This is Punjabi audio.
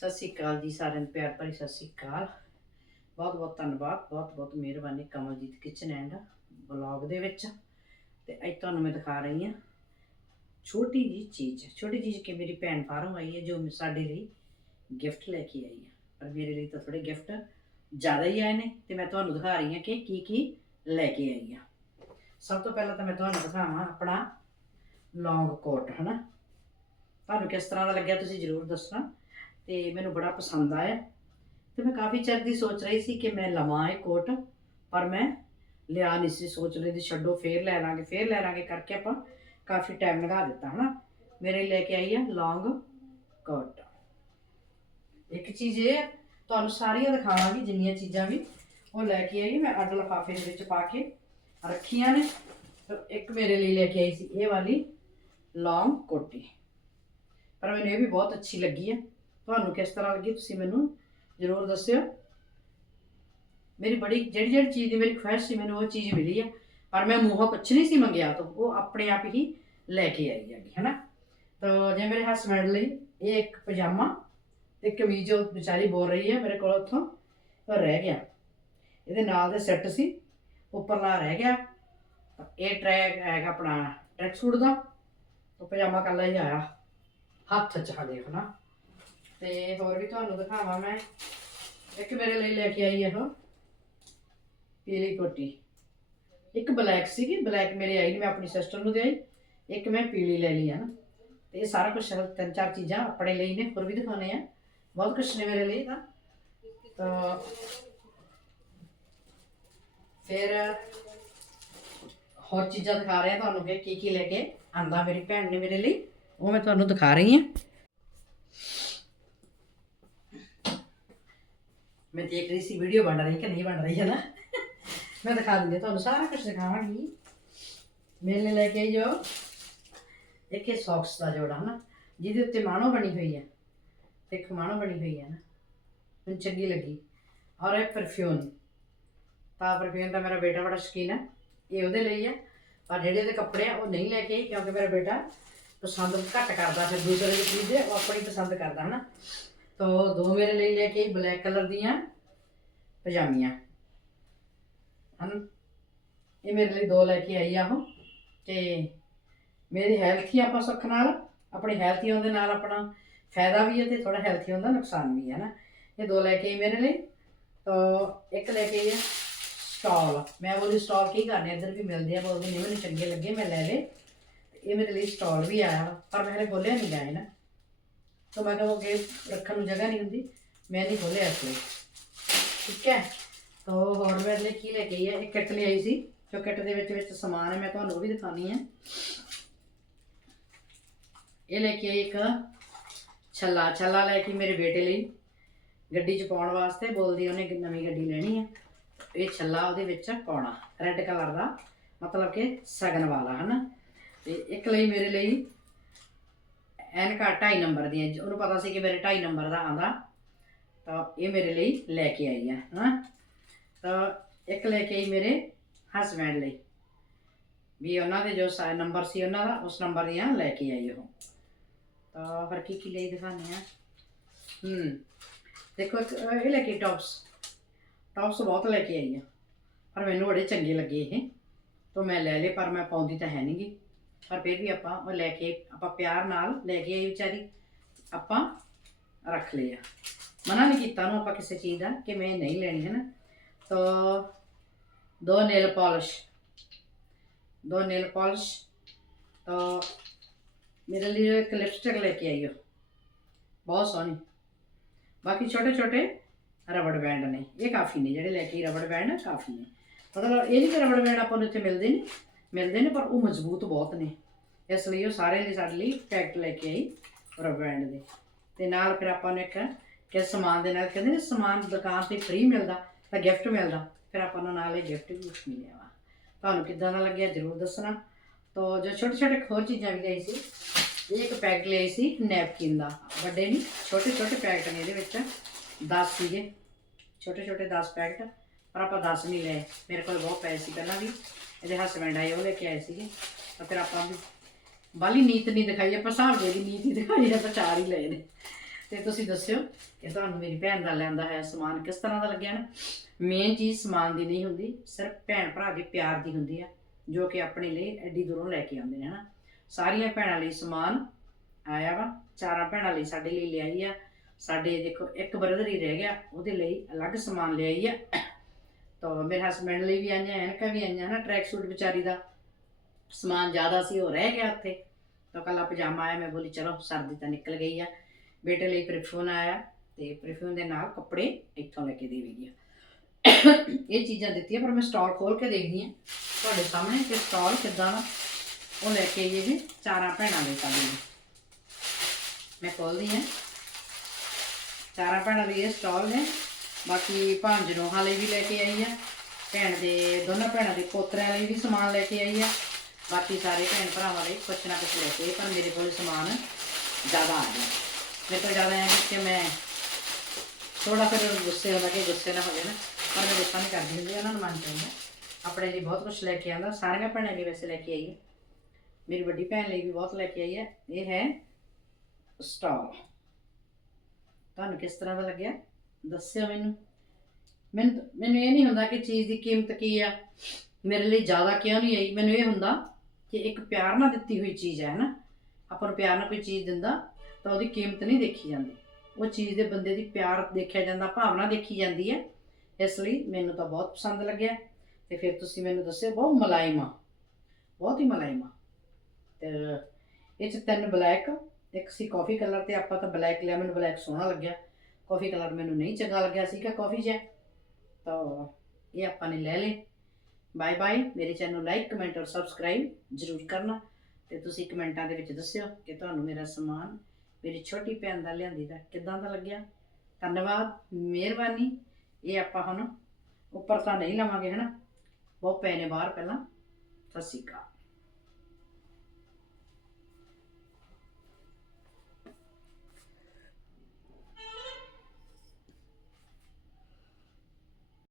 ਸਤਿ ਸ਼੍ਰੀ ਅਕਾਲ ਜੀ ਸਾਰਿਆਂ ਨੂੰ, ਪਿਆਰ ਭਰੀ ਸਤਿ ਸ਼੍ਰੀ ਅਕਾਲ। ਬਹੁਤ ਬਹੁਤ ਧੰਨਵਾਦ, ਬਹੁਤ ਬਹੁਤ ਮਿਹਰਬਾਨੀ ਕਮਲਜੀਤ ਕਿਚਨ ਐਂਡ ਬਲੌਗ ਦੇ ਵਿੱਚ। ਤੇ ਅੱਜ ਤੁਹਾਨੂੰ ਮੈਂ ਦਿਖਾ ਰਹੀ ਹਾਂ ਛੋਟੀ ਜੀ ਚੀਜ਼। ਛੋਟੀ ਚੀਜ਼ ਕਿ ਮੇਰੀ ਭੈਣ ਬਾਹਰੋਂ ਆਈ ਹੈ, ਜੋ ਮੈਂ ਸਾਡੇ ਲਈ ਗਿਫਟ ਲੈ ਕੇ ਆਈ ਹੈ। ਪਰ ਮੇਰੇ ਲਈ ਤਾਂ ਥੋੜੇ ਗਿਫਟ ਜ਼ਿਆਦਾ ਹੀ ਆਏ ਨੇ ਤੇ ਮੈਂ ਤੁਹਾਨੂੰ ਦਿਖਾ ਰਹੀ ਹਾਂ ਕਿ ਕੀ ਕੀ ਲੈ ਕੇ ਆਈ ਆ ਸਭ ਤੋਂ ਪਹਿਲਾਂ ਤਾਂ ਮੈਂ ਤੁਹਾਨੂੰ ਦਿਖਾਵਾਂ ਆਪਣਾ ਲੌਂਗ ਕੋਟ, ਹਨਾ? ਤੁਹਾਨੂੰ ਕਿਸ ਤਰ੍ਹਾਂ ਦਾ ਲੱਗਿਆ ਤੁਸੀਂ ਜ਼ਰੂਰ ਦੱਸਣਾ। ਤੇ ਮੈਨੂੰ ਬੜਾ ਪਸੰਦ ਆਇਆ। ਤੇ ਮੈਂ ਕਾਫੀ ਚਿਰ ਦੀ ਸੋਚ ਰਹੀ ਸੀ ਕਿ ਮੈਂ ਲਵਾਂ ਇਹ ਕੋਟ ਪਰ ਮੈਂ ਲਿਆ ਨਹੀਂ ਸੀ ਸੋਚ ਰਹੀ ਸੀ ਛੱਡੋ ਫੇਰ ਲੈ ਲਾਂਗੇ ਫੇਰ ਲੈ ਲਾਂਗੇ ਕਰਕੇ ਆਪਾਂ ਕਾਫੀ ਟਾਈਮ ਲਗਾ ਦਿੱਤਾ ਹਨਾ? ਮੇਰੇ ਲੈ ਕੇ ਆਈ ਆ ਲੌਂਗ ਕੋਟ ਇੱਕ ਚੀਜ਼ ਇਹ ਹੈ, ਤੁਹਾਨੂੰ ਸਾਰੀਆਂ ਦਿਖਾਵਾਂਗੀ ਜਿੰਨੀਆਂ ਚੀਜ਼ਾਂ ਵੀ ਉਹ ਲੈ ਕੇ ਆਈ ਮੈਂ ਅੱਡ ਲਿਫਾਫੇ ਦੇ ਵਿੱਚ ਪਾ ਕੇ ਰੱਖੀਆਂ ਨੇ। ਇੱਕ ਮੇਰੇ ਲਈ ਲੈ ਕੇ ਆਈ ਸੀ ਇਹ ਵਾਲੀ ਲੌਂਗ ਕੋਟੀ। ਪਰ ਮੈਨੂੰ ਇਹ ਵੀ ਬਹੁਤ ਅੱਛੀ ਲੱਗੀ ਹੈ ਤੁਹਾਨੂੰ ਕਿਸ ਤਰ੍ਹਾਂ ਲੱਗੀ ਤੁਸੀਂ ਮੈਨੂੰ ਜ਼ਰੂਰ ਦੱਸਿਓ। ਮੇਰੀ ਬੜੀ, ਜਿਹੜੀ ਜਿਹੜੀ ਚੀਜ਼ ਦੀ ਮੇਰੀ ਖੁਆਇਸ਼ ਸੀ, ਮੈਨੂੰ ਉਹ ਚੀਜ਼ ਮਿਲੀ ਹੈ ਪਰ ਮੈਂ ਮੂੰਹੋਂ ਕੁਛ ਨਹੀਂ ਸੀ ਮੰਗਿਆ ਤਾਂ, ਉਹ ਆਪਣੇ ਆਪ ਹੀ ਲੈ ਕੇ ਆਈ ਹੈਗੀ, ਹੈਨਾ? ਤਾਂ ਜੇ ਮੇਰੇ ਹਸਬੰਡ ਲਈ ਇਹ ਇੱਕ ਪਜਾਮਾ ਤੇ ਕਮੀਜ਼ ਉਹ ਵਿਚਾਰੀ ਬੋਲ ਰਹੀ ਹੈ ਮੇਰੇ ਕੋਲ ਉੱਥੋਂ, ਉਹ ਰਹਿ ਗਿਆ। ਇਹਦੇ ਨਾਲ ਦੇ ਸੈੱਟ ਸੀ, ਉੱਪਰਲਾ ਰਹਿ ਗਿਆ। ਇਹ ਟਰੈਕ ਹੈਗਾ ਆਪਣਾ ਟਰੈਕ ਸੂਟ ਦਾ, ਉਹ ਪਜਾਮਾ ਕੱਲਾ ਹੀ ਆਇਆ, ਹੱਥ ਚ ਦੇਖਣਾ ਤੇ ਹੋਰ ਵੀ ਤੁਹਾਨੂੰ ਦਿਖਾਵਾਂ ਮੈਂ। ਇੱਕ ਮੇਰੇ ਲਈ ਲੈ ਕੇ ਆਈ ਇਹ ਪੀਲੀ ਕੋਟੀ। ਇੱਕ ਬਲੈਕ ਸੀਗੀ ਬਲੈਕ ਮੇਰੇ ਆਈ ਨੀ, ਮੈਂ ਆਪਣੀ ਸਿਸਟਰ ਨੂੰ ਦੇਈ ਇੱਕ ਮੈਂ ਪੀਲੀ ਲੈ ਲਈ ਹੈ ਨਾ। ਤੇ ਇਹ ਸਾਰਾ ਕੁਝ ਤਿੰਨ ਚਾਰ ਚੀਜ਼ਾਂ ਆਪਣੇ ਲਈ ਨੇ, ਹੋਰ ਵੀ ਦਿਖਾਉਣੇ ਆ। ਬਹੁਤ ਕੁਝ ਨੇ ਮੇਰੇ ਲਈ ਤਾਂ ਤਾਂ ਫਿਰ ਹੋਰ ਚੀਜ਼ਾਂ ਦਿਖਾ ਰਹੇ ਆ ਤੁਹਾਨੂੰ ਕਿ ਕੀ ਕੀ ਲੈ ਕੇ ਆਂਦਾ ਮੇਰੀ ਭੈਣ ਨੇ ਮੇਰੇ ਲਈ। ਉਹ ਮੈਂ ਤੁਹਾਨੂੰ ਦਿਖਾ ਰਹੀ ਹਾਂ ਮੈਂ ਦੇਖ ਰਹੀ ਸੀ, ਵੀਡੀਓ ਬਣ ਰਹੀ ਕਿ ਨਹੀਂ ਬਣ ਰਹੀ ਹੈ ਨਾ ਮੈਂ ਦਿਖਾ ਦਿੰਦੀ ਹਾਂ, ਤੁਹਾਨੂੰ ਸਾਰਾ ਕੁਝ ਦਿਖਾਵਾਂਗੀ। ਮੇਰੇ ਲਈ ਲੈ ਕੇ ਆਈ ਜੋ ਇੱਕ ਇਹ ਸੌਕਸ ਦਾ ਜੋੜਾ, ਹਨਾ? ਜਿਹਦੇ ਉੱਤੇ ਮਾਣੋ ਬਣੀ ਹੋਈ ਹੈ। ਇੱਕ ਮਾਣੋ ਬਣੀ ਹੋਈ ਹੈ ਨਾ? ਮੈਨੂੰ ਚੰਗੀ ਲੱਗੀ। ਔਰ ਇਹ ਪਰਫਿਊਮ ਤਾਂ ਪਰਫਿਊਮ ਦਾ ਮੇਰਾ ਬੇਟਾ ਬੜਾ ਸ਼ੌਕੀਨ ਹੈ। ਇਹ ਉਹਦੇ ਲਈ ਹੈ। ਪਰ ਜਿਹੜੇ ਇਹਦੇ ਕੱਪੜੇ ਆ, ਉਹ ਨਹੀਂ ਲੈ ਕੇ ਆਈ, ਕਿਉਂਕਿ ਮੇਰਾ ਬੇਟਾ ਪਸੰਦ ਘੱਟ ਕਰਦਾ, ਫਿਰ ਦੂਸਰੇ ਦੇ ਖਰੀਦੇ, ਉਹ ਆਪਣੀ ਪਸੰਦ ਕਰਦਾ, ਹਨਾ? ਤੋ ਦੋ ਮੇਰੇ ਲਈ ਲੈ ਕੇ ਬਲੈਕ ਕਲਰ ਦੀਆਂ ਪਜਾਮੀਆਂ। ਹਨ ਇਹ ਮੇਰੇ ਲਈ ਦੋ ਲੈ ਕੇ ਆਈ ਆ ਉਹ। ਤੇ ਮੇਰੀ ਹੈਲਥੀ ਆਪਾਂ ਸੁੱਖ ਨਾਲ, ਆਪਣੀ ਹੈਲਥੀ ਹੋਣ ਦੇ ਨਾਲ ਆਪਣਾ ਫਾਇਦਾ ਵੀ ਹੈ ਤੇ ਥੋੜਾ ਹੈਲਥੀ ਦਾ ਨੁਕਸਾਨ ਵੀ ਹੈ ਨਾ। ਇਹ ਦੋ ਲੈ ਕੇ ਆਈ ਮੇਰੇ ਲਈ। ਤੋ ਇੱਕ ਲੈ ਕੇ ਆਈ ਆ ਸਟਾਲ। ਮੈਂ ਬੋਲੀ ਸਟਾਲ ਕੀ ਕਰਨੇ ਇੱਧਰ ਵੀ ਮਿਲਦੇ ਆ, ਬੋਲਦੇ ਨਹੀਂ ਮੈਨੂੰ ਚੰਗੇ ਲੱਗੇ, ਮੈਂ ਲੈ ਲਏ। ਇਹ ਮੇਰੇ ਲਈ ਸਟਾਲ ਵੀ ਆਇਆ ਪਰ ਮੈਂ ਹਲੇ ਖੋਲਿਆ ਨਹੀਂ ਗਿਆ ਨਾ ਤਾਂ ਮੈਂ ਕਿਹਾ ਅੱਗੇ ਰੱਖਣ ਨੂੰ ਜਗ੍ਹਾ ਨਹੀਂ ਹੁੰਦੀ, ਮੈਂ ਨਹੀਂ ਖੋਲਿਆ ਇਸ ਲਈ। ਠੀਕ ਹੈ? ਤਾਂ ਹੋਰ ਮੇਰੇ ਲਈ ਕੀ ਲੈ ਕੇ ਆਈ ਹੈ? ਇੱਕ ਕਿੱਟ ਲਈ ਆਈ ਸੀ। ਜੋ ਕਿੱਟ ਦੇ ਵਿੱਚ ਵਿੱਚ ਸਮਾਨ ਹੈ, ਮੈਂ ਤੁਹਾਨੂੰ ਉਹ ਵੀ ਦਿਖਾਣੀ ਹੈ। ਇਹ ਲੈ ਕੇ ਆਈ ਇੱਕ ਛੱਲਾ। ਛੱਲਾ ਲੈ ਕੇ ਮੇਰੇ ਬੇਟੇ ਲਈ। ਗੱਡੀ 'ਚ ਪਾਉਣ ਵਾਸਤੇ ਬੋਲਦੀ ਉਹਨੇ ਕਿ ਨਵੀਂ ਗੱਡੀ ਲੈਣੀ ਹੈ ਇਹ ਛੱਲਾ ਉਹਦੇ ਵਿੱਚ ਪਾਉਣਾ ਰੈੱਡ ਕਲਰ ਦਾ। ਮਤਲਬ ਕਿ ਸਗਨ ਵਾਲਾ, ਹਨਾ? ਤੇ ਇੱਕ ਲਈ ਮੇਰੇ ਲਈ ਐਨਕਾ 2.5 ਨੰਬਰ ਦੀਆਂ, ਉਹਨੂੰ ਪਤਾ ਸੀ ਕਿ ਮੇਰੇ 2.5 ਨੰਬਰ ਦਾ ਆਂਦਾ ਤਾਂ ਇਹ ਮੇਰੇ ਲਈ ਲੈ ਕੇ ਆਈ ਆ, ਹਾਂ। ਤਾਂ ਇੱਕ ਲੈ ਕੇ ਆਈ ਮੇਰੇ ਹਸਬੈਂਡ ਲਈ। ਵੀ ਉਹਨਾਂ ਦੇ ਜੋ ਸਾ, ਨੰਬਰ ਸੀ ਉਹਨਾਂ ਦਾ, ਉਸ ਨੰਬਰ ਦੀਆਂ ਲੈ ਕੇ ਆਈ ਉਹ। ਤਾਂ ਫਿਰ ਕੀ ਕੀ ਲਈ ਦਿਖਾਉਂਦੇ ਆ? ਹੂੰ, ਦੇਖੋ ਇਹ ਲੈ ਕੇ ਟੌਪਸ ਟੌਪਸ ਬਹੁਤ ਲੈ ਕੇ ਆਈ ਆ। ਪਰ ਮੈਨੂੰ ਬੜੇ ਚੰਗੇ ਲੱਗੇ ਇਹ। ਤਾਂ ਮੈਂ ਲੈ ਲਏ, ਪਰ ਮੈਂ ਪਾਉਂਦੀ ਤਾਂ ਹੈ ਨਹੀਂਗੀ ਪਰ ਫਿਰ ਵੀ ਆਪਾਂ ਉਹ ਲੈ ਕੇ, ਆਪਾਂ ਪਿਆਰ ਨਾਲ ਲੈ ਕੇ ਆਈ ਵਿਚਾਰੀ। ਆਪਾਂ ਰੱਖ ਲਿਆ ਮਨਾ ਨਹੀਂ ਕੀਤਾ ਉਹਨੂੰ ਆਪਾਂ ਕਿਸੇ ਚੀਜ਼ ਦਾ ਕਿ ਮੈਂ ਨਹੀਂ ਲੈਣੀ ਹੈ ਨਾ ਤਾਂ ਦੋ ਨੇਲ ਪਾਲਿਸ਼। ਦੋ ਨੇਲ ਪਾਲਿਸ਼। ਤਾਂ ਮੇਰੇ ਲਈ ਇੱਕ ਲਿਪਸਟਿਕ ਲੈ ਕੇ ਆਈ ਉਹ ਬਹੁਤ ਸੋਹਣੀ। ਬਾਕੀ ਛੋਟੇ ਛੋਟੇ ਰਬੜ ਬੈਂਡ ਨੇ। ਇਹ ਕਾਫੀ ਨੇ। ਜਿਹੜੇ ਲੈ ਕੇ ਰਬੜ ਬੈਂਡ ਕਾਫੀ ਨੇ। ਮਤਲਬ ਇਹ ਨਹੀਂ ਕਿ ਰਬੜ ਬੈਂਡ ਆਪਾਂ ਨੂੰ ਇੱਥੇ ਮਿਲਦੇ ਨਹੀਂ। ਮਿਲਦੇ ਨੇ, ਪਰ ਉਹ ਮਜ਼ਬੂਤ ਬਹੁਤ ਨੇ। ਇਸ ਲਈ ਉਹ ਸਾਰੇ ਲਈ ਸਾਡੇ ਲਈ ਪੈਕਟ ਲੈ ਕੇ ਆਈ ਰਬੜ ਦੇ। ਤੇ ਨਾਲ ਫਿਰ ਆਪਾਂ ਨੂੰ ਇੱਕ ਕਿ ਸਮਾਨ ਦੇ ਨਾਲ ਕਹਿੰਦੇ ਨੇ, ਸਮਾਨ ਦੁਕਾਨ ਤੇ ਫ੍ਰੀ ਮਿਲਦਾ ਤਾਂ ਗਿਫਟ ਮਿਲਦਾ। ਫਿਰ ਆਪਾਂ ਨੂੰ ਨਾਲ ਇਹ ਗਿਫਟ ਵੀ ਕੁਛ ਮਿਲਿਆ ਵਾ। ਤੁਹਾਨੂੰ ਕਿੱਦਾਂ ਦਾ ਲੱਗਿਆ ਜਰੂਰ ਦੱਸਣਾ। ਤੋ ਜੋ ਛੋਟੇ ਛੋਟੇ ਹੋਰ ਚੀਜ਼ਾਂ ਵੀ ਲਈ ਸੀ, ਇਹ ਇੱਕ ਪੈਕਟ ਲਈ ਸੀ ਨੈਪਕਿਨ ਦਾ। ਵੱਡੇ ਨਹੀਂ ਛੋਟੇ ਛੋਟੇ ਪੈਕਟ ਨੇ ਇਹਦੇ ਵਿੱਚ। 10 ਸੀਗੇ। ਛੋਟੇ ਛੋਟੇ 10 ਪੈਕਟ, ਪਰ ਆਪਾਂ 10 ਨਹੀਂ ਲਏ। ਮੇਰੇ ਕੋਲ ਬਹੁਤ ਪੈਸੇ ਸੀ ਪਹਿਲਾਂ ਵੀ। ਇਹਦੇ ਹਸਬੰਡ ਆਏ ਉਹ ਲੈ ਕੇ ਆਏ ਸੀਗੇ। ਤਾਂ ਫਿਰ ਆਪਾਂ ਵੀ ਬਾਲੀ ਨੀਤ ਨਹੀਂ ਦਿਖਾਈ, ਆਪਾਂ ਹਿਸਾਬ ਦੀ ਨੀਤ ਹੀ ਦਿਖਾਈ ਆਪਾਂ ਚਾਰ ਹੀ ਲਏ ਨੇ। ਤੇ ਤੁਸੀਂ ਦੱਸਿਓ ਕਿ ਤੁਹਾਨੂੰ ਮੇਰੀ ਭੈਣ ਦਾ ਲੈਂਦਾ ਹੈ ਸਮਾਨ ਕਿਸ ਤਰ੍ਹਾਂ ਦਾ ਲੱਗਿਆ ਨਾ? ਮੇਨ ਚੀਜ਼ ਸਮਾਨ ਦੀ ਨਹੀਂ ਹੁੰਦੀ, ਸਿਰਫ ਭੈਣ ਭਰਾ ਦੇ ਪਿਆਰ ਦੀ ਹੁੰਦੀ ਆ, ਜੋ ਕਿ ਆਪਣੇ ਲਈ ਐਡੀ ਦੂਰੋਂ ਲੈ ਕੇ ਆਉਂਦੇ ਨੇ, ਹਨਾ? ਸਾਰੀਆਂ ਭੈਣਾਂ ਲਈ ਸਮਾਨ ਆਇਆ ਵਾ, ਚਾਰਾਂ ਭੈਣਾਂ ਲਈ ਸਾਡੇ ਲਈ ਲਿਆਈ ਆ। ਸਾਡੇ ਦੇਖੋ, ਇੱਕ ਬ੍ਰਦਰ ਹੀ ਰਹਿ ਗਿਆ, ਉਹਦੇ ਲਈ ਅਲੱਗ ਸਮਾਨ ਲਿਆਈ ਆ। ਤਾਂ ਮੇਰੇ ਹਸਬੰਡ ਲਈ ਵੀ ਆਈਆਂ, ਐਨਕਾਂ ਵੀ ਆਈਆਂ ਨਾ ਟਰੈਕ ਸੂਟ ਵਿਚਾਰੀ ਦਾ। ਸਮਾਨ ਜ਼ਿਆਦਾ ਸੀ, ਉਹ ਰਹਿ ਗਿਆ ਉੱਥੇ। ਤਾਂ ਕੱਲਾ ਪਜਾਮਾ ਆਇਆ, ਮੈਂ ਬੋਲੀ, ਚਲੋ, ਸਰਦੀ ਤਾਂ ਨਿਕਲ ਗਈ ਆ। ਬੇਟੇ ਲਈ ਪਰਫਿਊਮ ਆਇਆ ਤੇ ਪਰਫਿਊਮ ਦੇ ਨਾਲ ਕੱਪੜੇ ਇੱਥੋਂ ਲੈ ਕੇ ਦੇਵੇਗੀ ਇਹ ਚੀਜ਼ਾਂ ਦਿੱਤੀਆਂ, ਪਰ ਮੈਂ ਸਟਾਲ ਖੋਲ ਕੇ ਦੇਖਦੀ ਹਾਂ। ਤੁਹਾਡੇ ਸਾਹਮਣੇ ਕਿ ਸਟਾਲ ਕਿੱਦਾਂ ਦਾ ਉਹ ਲੈ ਕੇ ਆਈਏ ਜੀ, ਚਾਰਾਂ ਭੈਣਾਂ ਦੇ ਸਾਡੇ ਮੈਂ ਖੋਲਦੀ ਹਾਂ। ਚਾਰਾਂ ਭੈਣਾਂ ਦੇ ਇਹ ਸਟਾਲ ਨੇ। ਬਾਕੀ ਭਾਂਜ ਨੋਹਾਂ ਲਈ ਵੀ ਲੈ ਕੇ ਆਈ ਆ। ਭੈਣ ਦੇ ਦੋਨਾਂ ਭੈਣਾਂ ਦੇ ਪੋਤਰਿਆਂ ਲਈ ਵੀ ਸਮਾਨ ਲੈ ਕੇ ਆਈ ਆ। ਬਾਕੀ ਸਾਰੇ ਭੈਣ ਭਰਾਵਾਂ ਲਈ ਕੁਛ ਨਾ ਕੁਛ ਲੈ ਕੇ ਆਈ, ਪਰ ਮੇਰੇ ਕੋਲ ਸਮਾਨ ਜ਼ਿਆਦਾ ਆ ਗਿਆ। ਮੇਰੇ ਤੋਂ ਜ਼ਿਆਦਾ ਹੈ ਕਿ ਮੈਂ ਥੋੜਾ ਫਿਰ ਗੁੱਸੇ ਹੁੰਦਾ ਕਿ ਗੁੱਸੇ ਨਾ ਹੋ ਨਾ ਪਰ ਮੈਂ ਗੁੱਸਾ ਨਹੀਂ ਕਰਦੀ ਹੁੰਦੀ ਉਹਨਾਂ ਨੂੰ ਮੰਨ ਚਾਹੀਦਾ ਆਪਣੇ ਲਈ ਬਹੁਤ ਕੁਝ ਲੈ ਕੇ ਆਂਦਾ ਸਾਰੀਆਂ ਭੈਣਾਂ ਲਈ ਵੈਸੇ ਲੈ ਕੇ ਆਈ ਹੈ ਮੇਰੀ ਵੱਡੀ ਭੈਣ ਲਈ ਵੀ ਬਹੁਤ ਲੈ ਕੇ ਆਈ ਹੈ ਇਹ ਹੈ ਸਟਾਲ। ਤੁਹਾਨੂੰ ਕਿਸ ਤਰ੍ਹਾਂ ਦਾ ਲੱਗਿਆ? ਦੱਸਿਆ ਮੈਨੂੰ। ਮੈਨੂੰ ਮੈਨੂੰ ਇਹ ਨਹੀਂ ਹੁੰਦਾ ਕਿ ਚੀਜ਼ ਦੀ ਕੀਮਤ ਕੀ ਆ। ਮੇਰੇ ਲਈ ਜ਼ਿਆਦਾ ਕਿਉਂ ਨਹੀਂ ਆਈ? ਮੈਨੂੰ ਇਹ ਹੁੰਦਾ ਕਿ ਇੱਕ ਪਿਆਰ ਨਾਲ ਦਿੱਤੀ ਹੋਈ ਚੀਜ਼ ਹੈ ਨਾ ਆਪਾਂ ਨੂੰ ਪਿਆਰ ਨਾਲ ਕੋਈ ਚੀਜ਼ ਦਿੰਦਾ, ਤਾਂ ਉਹਦੀ ਕੀਮਤ ਨਹੀਂ ਦੇਖੀ ਜਾਂਦੀ। ਉਹ ਚੀਜ਼ ਦੇ ਬੰਦੇ ਦੀ ਪਿਆਰ ਦੇਖਿਆ ਜਾਂਦਾ, ਭਾਵਨਾ ਦੇਖੀ ਜਾਂਦੀ ਹੈ। ਇਸ ਲਈ ਮੈਨੂੰ ਤਾਂ ਬਹੁਤ ਪਸੰਦ ਲੱਗਿਆ। ਤੇ ਫਿਰ ਤੁਸੀਂ ਮੈਨੂੰ ਦੱਸਿਆ ਬਹੁਤ ਮੁਲਾਇਮਾ ਬਹੁਤ ਹੀ ਮੁਲਾਇਮਾ ਤੇ ਇਹ ਚ ਤਿੰਨ ਬਲੈਕ, ਇੱਕ ਸੀ ਕਾਫੀ ਕਲਰ ਤੇ ਆਪਾਂ ਤਾਂ ਬਲੈਕ ਲਿਆ ਮੈਨੂੰ ਬਲੈਕ ਸੋਹਣਾ ਲੱਗਿਆ। ਕਾਫੀ ਕਲਰ ਮੈਨੂੰ ਨਹੀਂ ਚੰਗਾ ਲੱਗਿਆ ਸੀਗਾ ਕਾਫੀ ਜਿਹਾ। ਤਾਂ ਇਹ ਆਪਾਂ ਨੇ ਲੈ ਲਏ। ਬਾਏ ਬਾਏ ਮੇਰੇ ਚੈਨਲ ਲਾਈਕ ਕਮੈਂਟ ਔਰ ਸਬਸਕ੍ਰਾਈਬ ਜ਼ਰੂਰ ਕਰਨਾ। ਤੇ ਤੁਸੀਂ ਕਮੈਂਟਾਂ ਦੇ ਵਿੱਚ ਦੱਸਿਓ ਕਿ ਤੁਹਾਨੂੰ ਮੇਰਾ ਸਮਾਨ, ਮੇਰੀ ਛੋਟੀ ਭੈਣ ਦਾ ਲਿਆਂਦੀ ਦਾ ਕਿੱਦਾਂ ਦਾ ਲੱਗਿਆ। ਧੰਨਵਾਦ, ਮਿਹਰਬਾਨੀ। ਇਹ ਆਪਾਂ ਹੁਣ ਉੱਪਰ ਤਾਂ ਨਹੀਂ ਲਵਾਂਗੇ, ਹਨਾ? ਬਹੁਤ ਪਏ ਨੇ ਬਾਹਰ ਪਹਿਲਾਂ। ਸਤਿ ਸ਼੍ਰੀ ਅਕਾਲ।